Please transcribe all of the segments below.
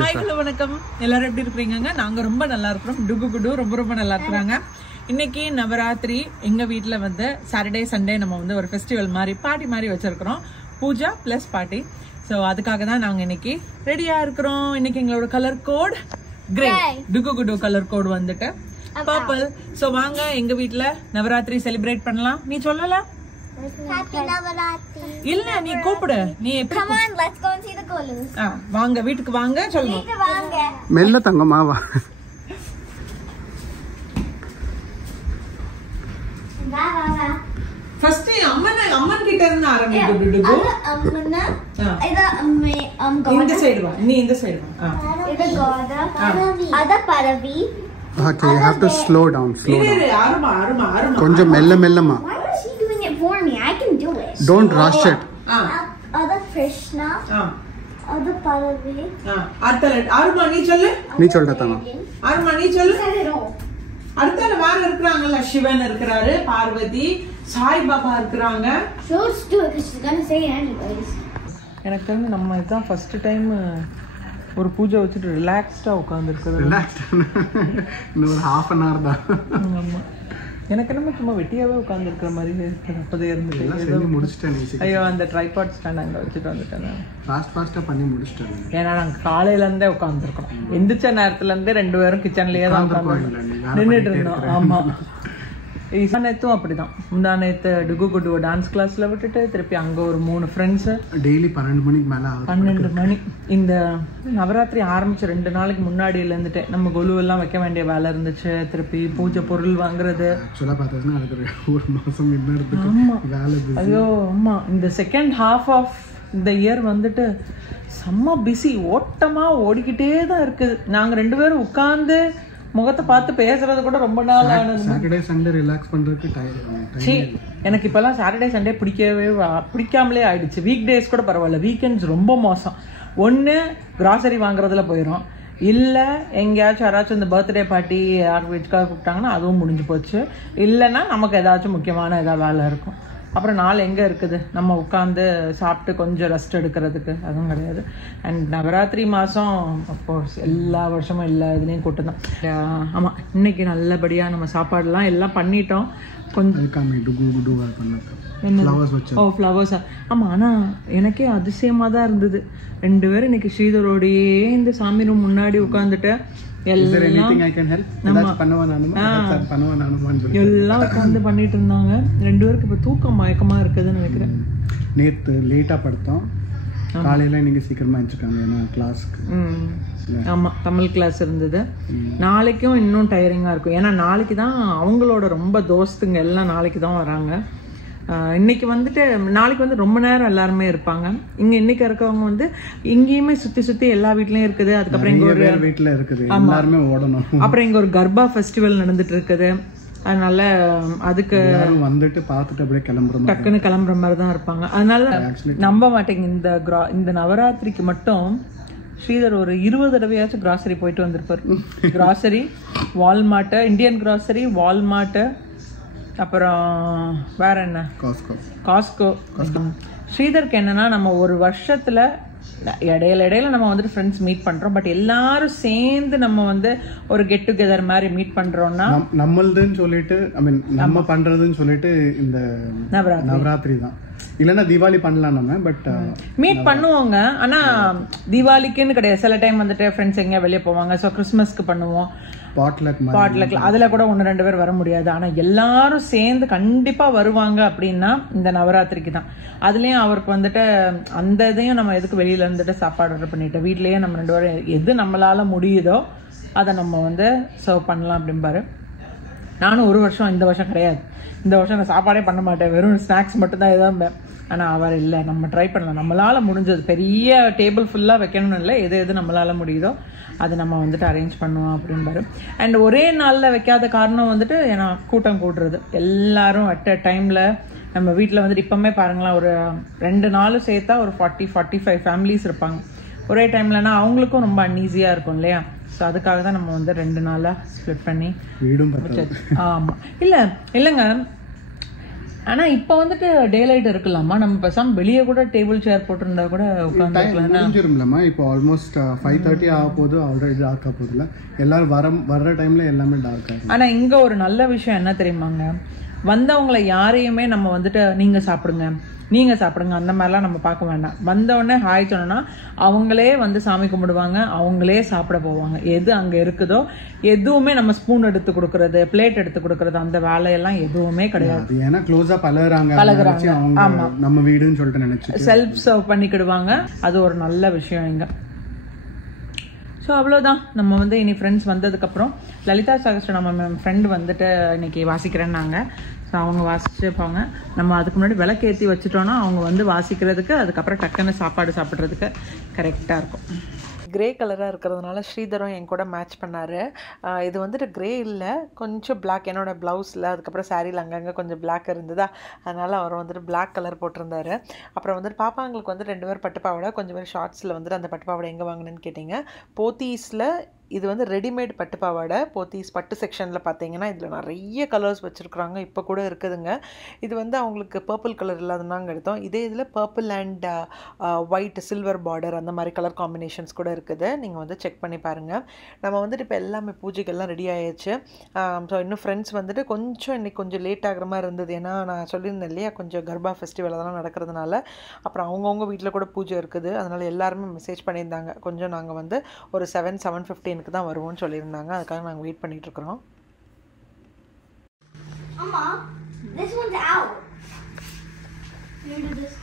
Hi hello வணக்கம். எல்லாரும் எப்படி இருக்கிறீங்க? நாங்க ரொம்ப நல்லா இருக்கிறோம். டுகு குடு ரொம்ப நல்லா இருக்கிறாங்க. இன்னைக்கு நவராத்திரி எங்க வீட்டுல வந்து சாட்டர்டே சண்டே நம்ம வந்து ஒரு ஃபெஸ்டிவல் மாதிரி பார்ட்டி மாதிரி வச்சிருக்கிறோம். Pooja plus party. ஸோ அதுக்காக தான் நாங்க இன்னைக்கு ரெடியா இருக்கிறோம். இன்னைக்கு எங்களோட கலர் கோட் கிரே. டுகு குடு கலர் கோட் வந்துட்டு பர்பிள். ஸோ வாங்க எங்க வீட்டுல நவராத்திரி செலிப்ரேட் பண்ணலாம். நீ சொல்லல இல்ல, நீ கூப்பிடு. நீ Come on, let's go and see the colors. வாங்க வீட்டுக்கு வாங்க சொல்லணும். மெல்ல தங்கமா வா. ஃபர்ஸ்ட் அம்மன் கிட்ட இருந்து ஆரம்பிக்குது. இந்த சைடு வா, நீ இந்த சைடு வா. இது கோதா அத பரவி. Okay, you have to slow down. ஆரமா கொஞ்சம் மெல்லமா. Why is she doing it for me? I can do it. Don't rush it. Ada Krishna. Ada Paravi. ஆரமா நீ சொல்லு. நீ சொல்ற தங்க. ஆரமா நீ சொல்லு. Said it all. அடுத்தால வேற இருக்கறாங்கல, சிவன் இருக்கறாரு, பார்வதி, சாய் பாபா இருக்கறாங்க. So let's do it because she's gonna say it anyways. எனக்கு தெரிஞ்சு நம்ம இதான் ஃபர்ஸ்ட் டைம் ஒரு பூஜை வச்சுட்டு ரிலாக்ஸ்டா உட்கார்ந்துருக்குது. இன்னொரு half an hour தான். ஆமா, எனக்கு என்னமோ சும்மா வெட்டியாவே உட்கார்ந்துருக்கிற மாதிரி அப்பதே இருந்தது. செஞ்சு முடிச்சிட்டேன் நீ. ஐயோ, அந்த ட்ரைபாட் ஸ்டாண்ட் அங்க வச்சுட்டு வந்துட்டேன். ஃபாஸ்டா பண்ணி முடிச்சிட்டேன். ஏன்னா நாங்க காலையில இருந்தே உட்காந்துருக்கோம். எந்திரிச்ச நேரத்துல இருந்தே 2 பேரும் கிச்சன்லயே தான் நின்றுட்டு இருந்தோம். ஆமா, நேத்தும் அப்படிதான். முந்தா நேத்து டுகு குடு டான்ஸ் கிளாஸ்ல விட்டுட்டு திருப்பி அங்க ஒரு 3 ஃப்ரெண்ட்ஸ் டெய்லி 12 மணிக்கு மேல 12 மணி. இந்த நவராத்திரி ஆரம்பிச்ச 2 நாளைக்கு முன்னாடியில இருந்துட்டு நம்ம கொலு எல்லாம் வைக்க வேண்டிய வேலை இருந்துச்சு. திருப்பி பூஜை பொருள் வாங்குறது. ஆக்சுவலா பார்த்தா அதுக்கு ஒரு மாசம் முன்ன இருந்து வேலை. ஐயோ ஆமா, இந்த செகண்ட் ஹாஃப் ஆஃப் இந்த இயர் வந்துட்டு செம்ம பிஸி. ஓட்டமா ஓடிக்கிட்டே தான் இருக்குது. நாங்க 2 பேரும் உட்கார்ந்து முகத்தை பார்த்து பேசுறது கூட ரொம்ப நாள் ஆனது. சாட்டர்டே சண்டே ரிலாக்ஸ் பண்றதுக்கு டைம். எனக்கு இப்பெல்லாம் சாட்டர்டே சண்டே பிடிக்காமலே ஆயிடுச்சு. வீக் டேஸ் கூட பரவாயில்ல, வீக்கெண்ட்ஸ் ரொம்ப மோசம். ஒன்று கிராசரி வாங்குறதுல போயிடும், இல்லை எங்கேயாச்சும் யாராச்சும் இந்த பர்த்டே பார்ட்டி யார் வீட்டுக்காக கூப்பிட்டாங்கன்னா அதுவும் முடிஞ்சு போச்சு. இல்லைன்னா நமக்கு ஏதாச்சும் முக்கியமான ஏதாவது வேலை இருக்கும். அப்புறம் நாள் எங்கே இருக்குது நம்ம உட்காந்து சாப்பிட்டு கொஞ்சம் ரெஸ்ட் எடுக்கிறதுக்கு? அதுவும் கிடையாது. அண்ட் நவராத்திரி மாதம் அஃப்கோர்ஸ் எல்லா வருஷமும் எல்லா இதுலேயும் கூட்டம் தான். ஆமாம், இன்னைக்கு நல்லபடியாக நம்ம சாப்பாடுலாம் எல்லாம் பண்ணிட்டோம். கொஞ்சம் ஃப்ளவர்ஸா. ஆமாம், ஆனால் எனக்கே அதிசயமாக தான் இருந்தது. 2 பேரும் இன்னைக்கு ஸ்ரீதரோடையே இந்த சாமி ரூம் முன்னாடி உட்காந்துட்டு எல்லாம் உட்காந்து பண்ணிட்டு இருந்தாங்க. 2 பேருக்கு இப்ப தூக்கம் மயக்கமா இருக்குதுன்னு நினைக்கிறேன். நேத்து லேட்டா படுத்தோம், காலையில நீங்க சீக்கிரமா எழுந்திருக்காங்க கிளாஸ்க்கு. ஆமா, தமிழ் கிளாஸ் இருந்தது. நாளைக்கும் இன்னும் டயரிங்கா இருக்கும். ஏன்னா நாளைக்கு தான் அவங்களோட ரொம்ப தோஸ்துங்க எல்லாம் நாளைக்கு தான் வராங்க. இன்னைக்கு வந்துட்டு நாளைக்கு வந்து ரொம்ப நேரம் எல்லாருமே இருப்பாங்க. இன்னைக்கு இருக்கவங்க வந்து இங்கேயுமே சுத்தி எல்லா வீட்லயும் இருக்குது. அதுக்கப்புறம் இங்க ஒரு வீட்டுல இருக்குது, எல்லாருமே ஓடணும். அப்புறம் இங்க ஒரு கர்பா ஃபெஸ்டிவல் நடந்துட்டு இருக்குது. அதனால அதுக்கு வந்துட்டு பார்த்துட்டு அப்படியே கிளம்புறோம், டக்குன்னு கிளம்புற மாதிரி தான் இருப்பாங்க. அதனால நம்ப மாட்டேங்க, இந்த நவராத்திரிக்கு மட்டும் ஸ்ரீதர் ஒரு 20 தடவையாச்சும் கிராசரி போயிட்டு வந்திருப்பாரு. Grocery, Walmart, Indian grocery, Walmart, அப்புறம் வேற என்ன, காஸ்கோ. ஸ்ரீதருக்கு என்னன்னா, நம்ம ஒரு வருஷத்துல இடையில நம்ம வந்துட்டு ஃப்ரெண்ட்ஸ் மீட் பண்றோம். பட் எல்லாரும் சேர்ந்து நம்ம வந்து ஒரு கெட் டுகெதர் மாதிரி மீட் பண்றோம்னா நம்மளதுன்னு சொல்லிட்டு, ஐ மீன் நம்ம பண்றதுன்னு சொல்லிட்டு இந்த நவராத்திரி தான். இல்லன்னா தீபாவளி பண்ணலாம் நம்ம, பட் மீட் பண்ணுவோங்க. ஆனா தீபாவளிக்குன்னு கிடையாது. சில டைம் வந்துட்டு ஃப்ரெண்ட்ஸ் எங்கேயா வெளியே போவாங்க. ஸோ கிறிஸ்மஸ்க்கு பண்ணுவோம் பாட்லக். அதுல கூட 1-2 பேர் வர முடியாது. ஆனா எல்லாரும் சேர்ந்து கண்டிப்பா வருவாங்க அப்படின்னா இந்த நவராத்திரிக்கு தான். அதுலயும் அவருக்கு வந்துட்டு அந்த இதையும் நம்ம எதுக்கு வெளியில இருந்துட்டு சாப்பாடு ஆர்டர் பண்ணிட்டு வீட்லயே நம்ம 2 பேரும் எது நம்மளால முடியுதோ அதை நம்ம வந்து சர்வ் பண்ணலாம் அப்படின்பாரு. நானும் ஒரு வருஷம், இந்த வருஷம் கிடையாது, இந்த வருஷம் நான் சாப்பாடே பண்ண மாட்டேன், வெறும் ஸ்நாக்ஸ் மட்டும் தான் எதாவது. ஆனா அவர் இல்லை, நம்ம ட்ரை பண்ணலாம், நம்மளால முடிஞ்சது. பெரிய டேபிள் ஃபுல்லா வைக்கணும்னு இல்லை, எது நம்மளால முடியுதோ அது நம்ம வந்துட்டு அரேஞ்ச் பண்ணுவோம் அப்படின்பாரு. அண்ட் ஒரே நாள்ல வைக்காத காரணம் வந்துட்டு ஏன்னா கூட்டம் கூடுறது. எல்லாரும் அட் அ டைம்ல நம்ம வீட்டில் வந்துட்டு இப்பவுமே பாருங்களேன், ஒரு 2 நாளும் சேர்த்தா ஒரு 40-45 ஃபேமிலிஸ் இருப்பாங்க ஒரே டைம்லனா. அவங்களுக்கும் ரொம்ப அன்ஈஸியா இருக்கும் இல்லையா? ஸோ அதுக்காக தான் நம்ம வந்து 2 நாளா ஸ்ப்ளிட் பண்ணி வீடும். ஆமா, இல்லைங்க, ஆனா இப்ப வந்துட்டு டே லைட் இருக்கலாமா, நம்ம பேசாம வெளியே கூட டேபிள் சேர் போட்டிருந்தா கூட உட்காந்துருக்கலாமா. இப்போ ஆல்மோஸ்ட் 5:30 ஆக போகுது, ஆல்ரெடி டார்க் ஆக போகுதுல, எல்லாரும் வர்ற டைம்ல எல்லாமே டார்க் ஆகும். ஆனா இங்க ஒரு நல்ல விஷயம் என்ன தெரியுமாங்க, வந்தவங்களை யாரையுமே நம்ம வந்துட்டு நீங்க சாப்பிடுங்க அந்த மாதிரிலாம் நம்ம பார்க்க வேண்டாம். வந்தவுடனே ஹாய் சொன்னோன்னா அவங்களே வந்து சாமி கும்பிடுவாங்க, அவங்களே சாப்பிட போவாங்க. எது அங்கே இருக்குதோ எதுவுமே நம்ம ஸ்பூன் எடுத்து கொடுக்கறது, பிளேட் எடுத்து கொடுக்கறது, அந்த வேலையெல்லாம் எதுவுமே கிடையாது. ஏன்னா க்ளோஸா பழகுறாங்க, ஆமா, நம்ம வீடுன்னு சொல்லிட்டு நினைச்சு செல்ஃப் சர்வ் பண்ணிக்கிடுவாங்க. அது ஒரு நல்ல விஷயம் இங்க. ஸோ அவ்வளோதான். நம்ம வந்து இனி ஃப்ரெண்ட்ஸ் வந்ததுக்கப்புறம் லலிதா சகஸ்ரநாமம் ஃப்ரெண்டு வந்துட்டு இன்னைக்கு வாசிக்கிறேன்னாங்க. ஸோ அவங்க வாசிச்சுப்பாங்க. நம்ம அதுக்கு முன்னாடி விளக்கேற்றி வச்சுட்டோன்னா அவங்க வந்து வாசிக்கிறதுக்கு, அதுக்கப்புறம் டக்குன்னு சாப்பாடு சாப்பிட்றதுக்கு கரெக்டாக இருக்கும். கிரே கலராக இருக்கிறதுனால ஸ்ரீதரும் என் கூட மேட்ச் பண்ணார். இது வந்துட்டு கிரே இல்லை, கொஞ்சம் பிளாக். என்னோடய ப்ளவுஸில் அதுக்கப்புறம் சாரியில் அங்கங்கே கொஞ்சம் பிளாக் இருந்ததா, அதனால் அவர் வந்துட்டு பிளாக் கலர் போட்டிருந்தாரு. அப்புறம் வந்துட்டு பாப்பாங்களுக்கு வந்து 2 பேர் பட்டுப்பாவடை, கொஞ்சம் பேர் ஷார்ட்ஸில் வந்துட்டு அந்த பட்டுப்பாவடை எங்கே வாங்கினேன்னு கேட்டிங்க. போத்தீஸில் இது வந்து ரெடிமேட் பட்டு பாவாடை. போத்தீஸ் பட்டு செக்ஷனில் பார்த்தீங்கன்னா இதில் நிறைய கலர்ஸ் வச்சுருக்குறாங்க, இப்போ கூட இருக்குதுங்க. இது வந்து அவங்களுக்கு பர்பிள் கலர் இல்லாதனாங்க எடுத்தோம். இதே இதில் purple and white silver border அந்த மாதிரி கலர் காம்பினேஷன்ஸ் கூட இருக்குது. நீங்கள் வந்து செக் பண்ணி பாருங்கள். நம்ம வந்துட்டு இப்போ எல்லாமே பூஜைக்கெல்லாம் ரெடி ஆகிடுச்சு. ஸோ இன்னும் ஃப்ரெண்ட்ஸ் வந்துட்டு இன்றைக்கி கொஞ்சம் லேட் ஆகிற மாதிரி இருந்தது. ஏன்னா நான் சொல்லியிருந்தேன் இல்லையா, கொஞ்சம் கர்பா ஃபெஸ்டிவல் அதெல்லாம் நடக்கிறதுனால. அப்புறம் அவங்கவுங்க வீட்டில் கூட பூஜை இருக்குது, அதனால் எல்லாருமே மெசேஜ் பண்ணியிருந்தாங்க. கொஞ்சம் நாங்கள் வந்து ஒரு 7:15 தான் வருவோம்னு சொல்லியிருந்தாங்க. அதுக்காக நாங்கள் வெயிட் பண்ணிட்டு இருக்கிறோம். Mama, this one's out. You do this.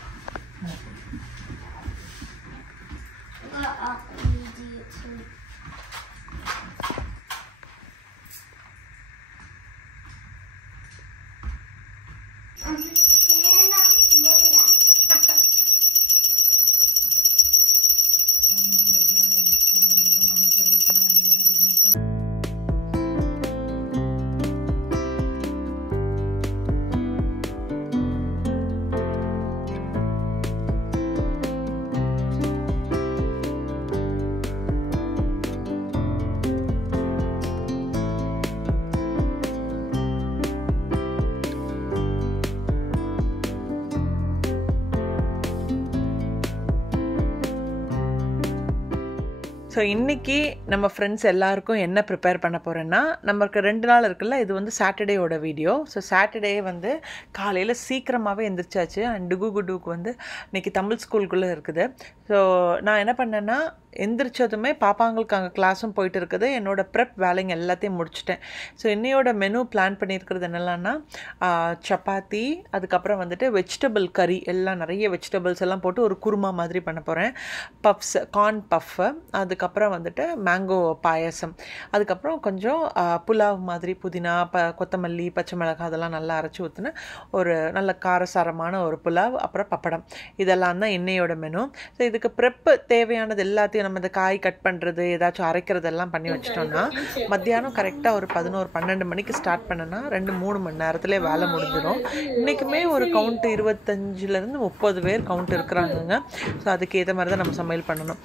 So இன்றைக்கி நம்ம ஃப்ரெண்ட்ஸ் எல்லாருக்கும் என்ன ப்ரிப்பேர் பண்ண போகிறேன்னா, நமக்கு 2 நாள் இருக்குல்ல, இது வந்து சாட்டர்டேயோட வீடியோ. ஸோ சாட்டர்டே வந்து காலையில் சீக்கிரமாகவே எந்திரிச்சாச்சு. அண்ட் டுகுக்கு வந்து இன்றைக்கி தமிழ் ஸ்கூலுக்குள்ளே இருக்குது. ஸோ நான் என்ன பண்ணேன்னா, எந்திரிச்சதுமே பாப்பாங்களுக்கு அங்கே கிளாஸும் போயிட்டு இருக்குது. என்னோடய ப்ரெப் வேலைங்க எல்லாத்தையும் முடிச்சிட்டேன். ஸோ இன்னையோட மெனு பிளான் பண்ணியிருக்கிறது என்னெல்லாம்னா, சப்பாத்தி, அதுக்கப்புறம் வந்துட்டு வெஜிடபிள் கறி, எல்லாம் நிறைய வெஜிடபிள்ஸ் எல்லாம் போட்டு ஒரு குருமா மாதிரி பண்ண போகிறேன். பஃப்ஸ், கார்ன் பஃப்பு, அதுக்கப்புறம் வந்துட்டு மேங்கோ பாயசம், அதுக்கப்புறம் கொஞ்சம் புலாவ் மாதிரி புதினா, கொத்தமல்லி, பச்சை மிளகாய் அதெல்லாம் நல்லா அரைச்சி ஊற்றின ஒரு நல்ல காரசாரமான ஒரு புலாவ், அப்புறம் பப்படம். இதெல்லாம் தான் இன்னையோட மெனு. ஸோ இதுக்கு ப்ரெப்பு தேவையானது எல்லாத்தையும் நம்ம இந்த காய் கட் பண்ணுறது, ஏதாச்சும் அரைக்கிறதெல்லாம் பண்ணி வச்சிட்டோம்னா மத்தியானம் கரெக்டாக ஒரு 11-12 மணிக்கு ஸ்டார்ட் பண்ணனா 2-3 மணி நேரத்துலேயே வேலை முடிஞ்சிடும். இன்றைக்குமே ஒரு கவுண்ட் 25-30 பேர் கவுண்ட் இருக்கிறாங்கங்க. ஸோ அதுக்கு ஏற்ற மாதிரி தான் நம்ம சமையல் பண்ணணும்.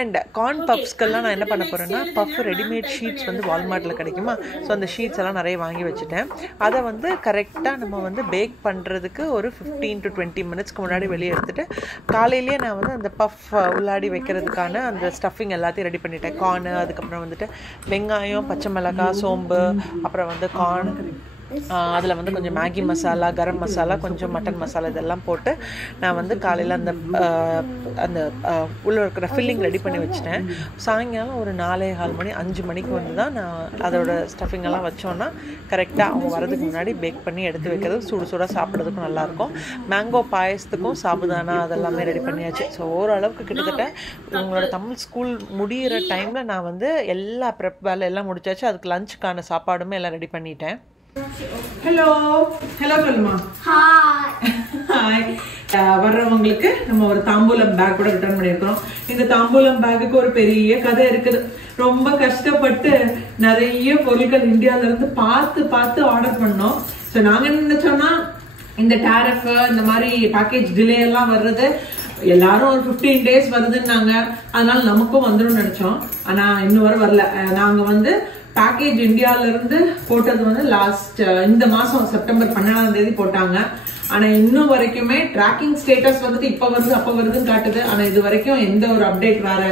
அண்ட் கார்ன் பஃப்ஸ்க்கெல்லாம் நான் என்ன பண்ண போகிறேன்னா, பஃப் ரெடிமேட் ஷீட்ஸ் வந்து வால்மார்ட்டில் கிடைக்குமா, ஸோ அந்த ஷீட்ஸ் எல்லாம் நிறைய வாங்கி வச்சுட்டேன். அதை வந்து கரெக்டாக நம்ம வந்து பேக் பண்ணுறதுக்கு ஒரு 15-20 மினிட்ஸ்க்கு முன்னாடி வெளியே எடுத்துகிட்டு, காலையிலேயே நான் வந்து அந்த பஃப் உள்ளாடி வைக்கிறதுக்கான அந்த ஸ்டஃபிங் எல்லாத்தையும் ரெடி பண்ணிட்டேன். கார்னு, அதுக்கப்புறம் வந்துட்டு வெங்காயம், பச்சை மிளகாய், சோம்பு, அப்புறம் வந்து கார்ன், அதில் வந்து கொஞ்சம் மேகி மசாலா, கரம் மசாலா, கொஞ்சம் மட்டன் மசாலா இதெல்லாம் போட்டு நான் வந்து காலையில் அந்த அந்த உள்ளே இருக்கிற ஃபில்லிங் ரெடி பண்ணி வச்சுட்டேன். சாயங்காலம் ஒரு 4:15 மணி 5 மணிக்கு வந்து தான் நான் அதோட ஸ்டஃபிங்கெல்லாம் வச்சோன்னா கரெக்டாக அவங்க வரதுக்கு முன்னாடி பேக் பண்ணி எடுத்து வைக்கிறது, சுடு சூடாக சாப்பிட்றதுக்கும் நல்லாயிருக்கும். மேங்கோ பாயசத்துக்கும் சாபுதானா அதெல்லாமே ரெடி பண்ணியாச்சு. ஸோ ஓரளவுக்கு கிட்டத்தட்ட உங்களோட தமிழ் ஸ்கூல் முடிகிற டைமில் நான் வந்து எல்லா ப்ரெப் வேலை எல்லாம் முடிச்சாச்சு. அதுக்கு லஞ்சுக்கான சாப்பாடுமே எல்லாம் ரெடி பண்ணிட்டேன். ஹலோ சொல்லுமா. ஹாய். வர்றவங்களுக்கு நம்ம ஒரு தாம்பூலம் பேக் கூட ரிட்டர்ன் பண்ணியிருக்கிறோம். இந்த தாம்பூலம் பேக்குக்கு ஒரு பெரிய கதை இருக்குது. ரொம்ப கஷ்டப்பட்டு நிறைய பொருட்கள் இந்தியாவில இருந்து பார்த்து ஆர்டர் பண்ணோம். ஸோ நாங்கள் என்ன நினைச்சோம்னா, இந்த டேரிஃப் இந்த மாதிரி பேக்கேஜ் டிலே எல்லாம் வர்றது எல்லாரும் ஒரு 15 days வருதுன்னாங்க, அதனால நமக்கும் வந்துடும் நினைச்சோம். ஆனா இன்னும் வரல. நாங்க வந்து பேக்கேஜ் இந்தியால இருந்து போட்டது வந்து லாஸ்ட் இந்த மாசம் செப்டம்பர் 12ஆம் தேதி போட்டாங்க. ஆனா இன்னும் வரைக்குமே ட்ராக்கிங் ஸ்டேட்டஸ் வந்துட்டு இப்ப வருது அப்ப வருதுன்னு காட்டுது. ஆனா இது வரைக்கும் எந்த ஒரு அப்டேட் வேற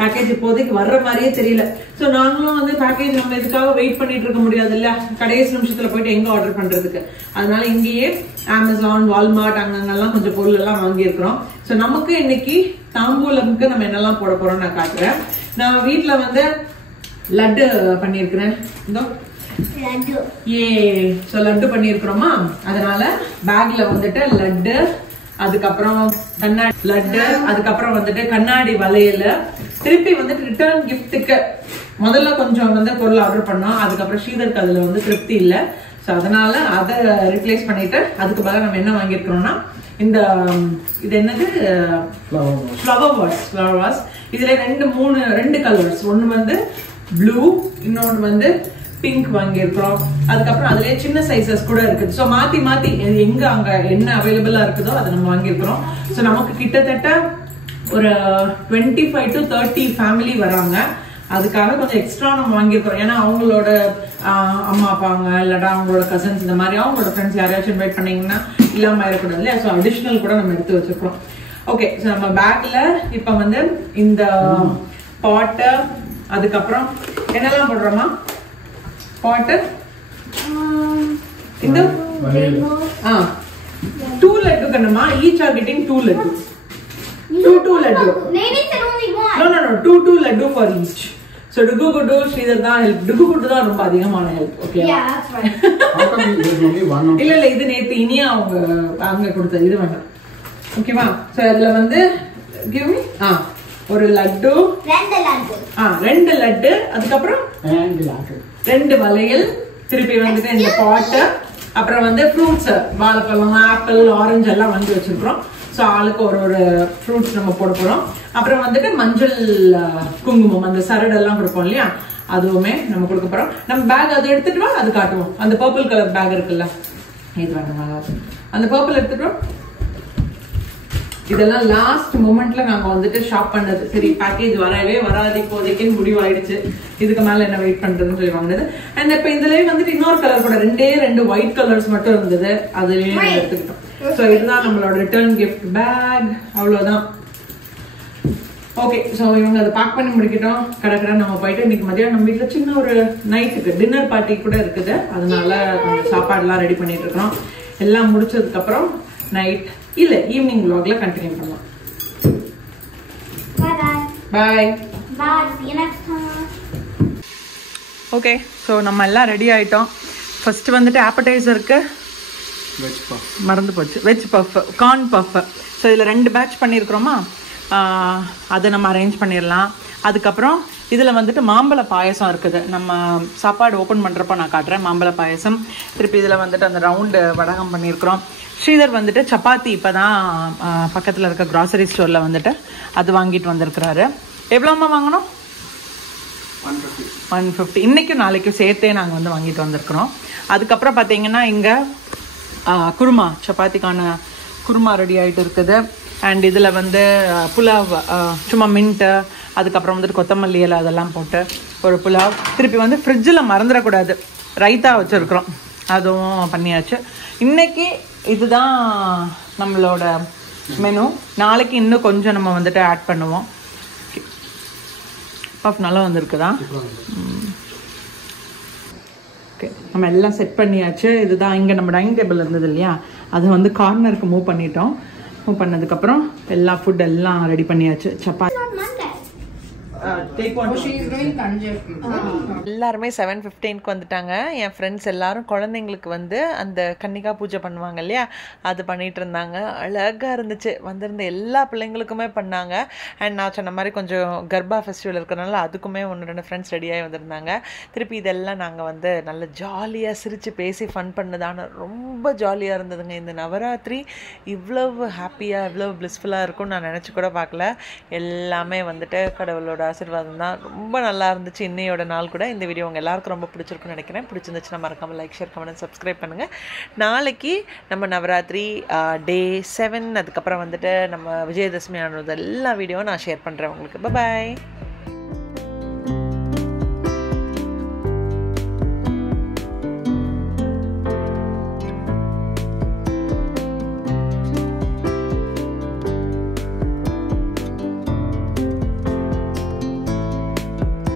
பேக்கேஜ் இப்போதைக்கு வர்ற மாதிரியே தெரியல. சோ நாங்களும் வந்து பேக்கேஜ் நம்ம இதுக்காக வெயிட் பண்ணிட்டு இருக்க முடியாது இல்ல, கடைசி நிமிஷத்துல போயிட்டு எங்க ஆர்டர் பண்றதுக்கு. அதனால இங்கேயே அமேசான், வால்மார்ட் அங்கங்கெல்லாம் கொஞ்சம் பொருள் எல்லாம் வாங்கியிருக்கிறோம். சோ நமக்கு இன்னைக்கு தாம்பூலமுக்கு நம்ம என்னெல்லாம் போட போறோம் நான் காட்டுறேன். நான் வீட்டுல வந்து லட்டு பண்ணிருக்கிறேன். லட்டு பண்ணிருக்கிறோமா, அதனால பேக்ல வந்துட்டு லட்டு, அதுக்கப்புறம் கண்ணாடி லட்டு, அதுக்கப்புறம் வந்துட்டு கண்ணாடி வளையல். திருப்பி வந்துட்டு ரிட்டர்ன் கிஃப்ட்டுக்கு முதல்ல கொஞ்சம் வந்து பொருள் ஆர்டர் பண்ணோம். அதுக்கப்புறம் ஸ்ரீதருக்கு அதுல வந்து திருப்தி இல்லை. ஸோ அதனால அதை ரிப்ளேஸ் பண்ணிட்டு அதுக்கு பதிலாக நம்ம என்ன வாங்கியிருக்கிறோம்னா இந்த இது என்னது ஃப்ளவர் வாஸ். இதுல ரெண்டு கலர்ஸ், ஒன்னு வந்து ப்ளூ, இன்னொன்னு வந்து பிங்க் வாங்கியிருக்கிறோம். அதுக்கப்புறம் அதுலயே சின்ன சைசஸ் கூட இருக்குது. ஸோ மாத்தி மாத்தி எங்க அங்க என்ன அவைலபிளா இருக்குதோ அதை நம்ம வாங்கியிருக்கிறோம். ஸோ நமக்கு கிட்டத்தட்ட ஒரு 25 to 30 ஃபேமிலி வராங்க. அதுக்காக கொஞ்சம் எக்ஸ்ட்ரா நம்ம வாங்கியிருக்கிறோம். ஏன்னா அவங்களோட அம்மா அப்பாங்க இல்லாட்டா அவங்களோட கசின்ஸ் இந்த மாதிரி அவங்களோட ஃப்ரெண்ட்ஸ் யாரையாச்சும் இன்வைட் பண்ணீங்கன்னா இல்லாம இருக்கக்கூடாது இல்லையா. ஸோ அடிஷ்னல் கூட நம்ம எடுத்து வச்சிருக்கோம். ஓகே, ஸோ நம்ம பேக்ல இப்ப வந்து இந்த பாட்டு, அதுக்கப்புறம் என்னெல்லாம் போடுறோமா, பாட்டு, இந்த 2 லட்டு கண்ணுமா, each are getting 2 laddu. 2 laddu. No, 2 laddu for each. So Dugu Gudu, Sridhar தான் help. Dugu Gudu தான் ரொம்ப அதிகமான help. Okay. Yeah, that's right. How come there's only one? இல்ல இது நேத்து இனியா அவங்க கொடுத்த இது வேண்டாம். ஓகேவா? சோ அதுல வந்து give me ஒரு லட்டு, ரெண்டு லட்டு, அதுக்கப்புறம் ரெண்டு வளையல், திருப்பி வந்துட்டு இந்த பாட்டு, அப்புறம் வந்து ஃப்ரூட்ஸ், வாழைப்பழம், ஆப்பிள், ஆரஞ்சு எல்லாம் வாங்கி வச்சிருக்கிறோம். ஸோ ஆளுக்கு ஒரு ஃப்ரூட்ஸ் நம்ம போட போறோம். அப்புறம் வந்துட்டு மஞ்சள் குங்குமம், அந்த சரடெல்லாம் கொடுப்போம் இல்லையா, அதுவுமே நம்ம கொடுக்க போறோம். நம்ம பேக் அதை எடுத்துட்டு வா, அது காட்டுவோம். அந்த பர்பிள் கலர் பேக் இருக்குல்ல, இது வேணும், அந்த பர்பிள் எடுத்துட்டு வா. இதெல்லாம் லாஸ்ட் மொமெண்ட்ல நாங்க வந்துட்டு ஷாப் பண்ணது. சரி பேக்கேஜ் வரவே வராது இப்போதைக்குன்னு முடிவாயிடுச்சு. இதுக்கு மேல என்ன வெயிட் பண்றதுன்னு சொல்லி வாங்கினது. அண்ட் இப்ப இதுலயே வந்துட்டு இன்னொரு கலர் கூட, ரெண்டு ஒயிட் கலர்ஸ் மட்டும் இருந்தது, அதுலயே எடுத்துக்கிட்டோம். சோ இதுதான் நம்மளோட ரிட்டர்ன் கிஃப்ட் பேக். அவ்வளவுதான். ஓகே, சோ இவங்க அதை பேக் பண்ணி முடிக்கிட்டோம். கடற்கரை நம்ம போயிட்டு இன்னைக்கு மதியம் நம்ம வீட்டுல சின்ன ஒரு நைட்டுக்கு டின்னர் பார்ட்டி கூட இருக்குது. அதனால கொஞ்சம் சாப்பாடுலாம் ரெடி பண்ணிட்டு இருக்கிறோம். எல்லாம் முடிச்சதுக்கு அப்புறம் நைட் இல்ல ஈவினிங் vlogல கண்டினியூ பண்ணலாம். Bye. See you next time. Okay, so நம்ம எல்லாம் ரெடி ஆயிட்டோம். ஃபர்ஸ்ட் வந்துட்டு ஆப்படைசருக்கு மறந்து போச்சு, veg puff, corn puff. So இதில் 2 பேட்ச் பண்ணியிருக்கிறோமா, அதை நம்ம அரேஞ்ச் பண்ணிடலாம். அதுக்கப்புறம் இதில் வந்துட்டு மாம்பழ பாயசம் இருக்குது. நம்ம சாப்பாடு ஓப்பன் பண்ணுறப்ப நான் காட்டுறேன் மாம்பழ பாயசம். திருப்பி இதில் வந்துட்டு அந்த ரவுண்டு வடகம் பண்ணியிருக்கிறோம். ஸ்ரீதர் வந்துட்டு சப்பாத்தி இப்போ தான் பக்கத்தில் இருக்க க்ராசரி ஸ்டோரில் வந்துட்டு அது வாங்கிட்டு வந்திருக்கிறாரு. எவ்வளோமா வாங்கினோம்? 150. இன்றைக்கும் நாளைக்கும் சேர்த்தே நாங்கள் வந்து வாங்கிட்டு வந்திருக்கிறோம். அதுக்கப்புறம் பார்த்தீங்கன்னா இங்கே குருமா, சப்பாத்திக்கான குருமா ரெடி ஆகிட்டு இருக்குது. அண்ட் இதில் வந்து புலாவ், சும்மா மின்ட்டு, அதுக்கப்புறம் வந்துட்டு கொத்தமல்லி இலை அதெல்லாம் போட்டு ஒரு புலாவ். திருப்பி வந்து ஃப்ரிட்ஜில் மறந்துடக்கூடாது ரைத்தா வச்சுருக்குறோம், அதுவும் பண்ணியாச்சு. இன்னைக்கு இதுதான் நம்மளோட மெனு. நாளைக்கு இன்னும் கொஞ்சம் நம்ம வந்துட்டு ஆட் பண்ணுவோம். பஃப் நல்லா வந்திருக்குதா? ஓகே, நம்ம எல்லாம் செட் பண்ணியாச்சு. இதுதான் இங்கே நம்ம டைனிங் டேபிள் இருந்தது இல்லையா, அது வந்து கார்னருக்கு மூவ் பண்ணிட்டோம். மூவ் பண்ணதுக்கப்புறம் எல்லா ஃபுட் எல்லாம் ரெடி பண்ணியாச்சு. சப்பாத்தி எல்லாருமே 7:15க்கு வந்துட்டாங்க. என் ஃப்ரெண்ட்ஸ் எல்லாரும் குழந்தைங்களுக்கு வந்து அந்த கன்னிகா பூஜை பண்ணுவாங்க இல்லையா, அது பண்ணிட்டு இருந்தாங்க. அழகாக இருந்துச்சு. வந்திருந்த எல்லா பிள்ளைங்களுக்குமே பண்ணாங்க. அண்ட் நான் சொன்ன மாதிரி கொஞ்சம் கர்பா ஃபெஸ்டிவல் இருக்கிறனால அதுக்குமே 1-2 ஃப்ரெண்ட்ஸ் ரெடியாகி வந்திருந்தாங்க. திருப்பி இதெல்லாம் நாங்கள் வந்து நல்ல ஜாலியாக சிரித்து பேசி ஃபன் பண்ணதான ரொம்ப ஜாலியாக இருந்ததுங்க. இந்த நவராத்திரி இவ்வளவு ஹாப்பியாக இவ்வளவு பிளிஸ்ஃபுல்லாக இருக்கும்னு நான் நினச்சி கூட பார்க்கல. எல்லாமே வந்துட்டு கடவுளோட ஆசீர்வாதம் தான். ரொம்ப நல்லா இருந்துச்சு இன்னையோட நாள் கூட. இந்த வீடியோ உங்கள் எல்லாருக்கும் ரொம்ப பிடிச்சிருக்குன்னு நினைக்கிறேன். பிடிச்சிருந்துச்சுன்னா மறக்காமல் லைக், ஷேர், கமெண்ட், சப்ஸ்கிரைப் பண்ணுங்கள். நாளைக்கு நம்ம நவராத்திரி டே 7, அதுக்கப்புறம் வந்துட்டு நம்ம விஜயதசமி ஆனது எல்லா வீடியோவும் நான் ஷேர் பண்ணுறேன் உங்களுக்கு. பாய்.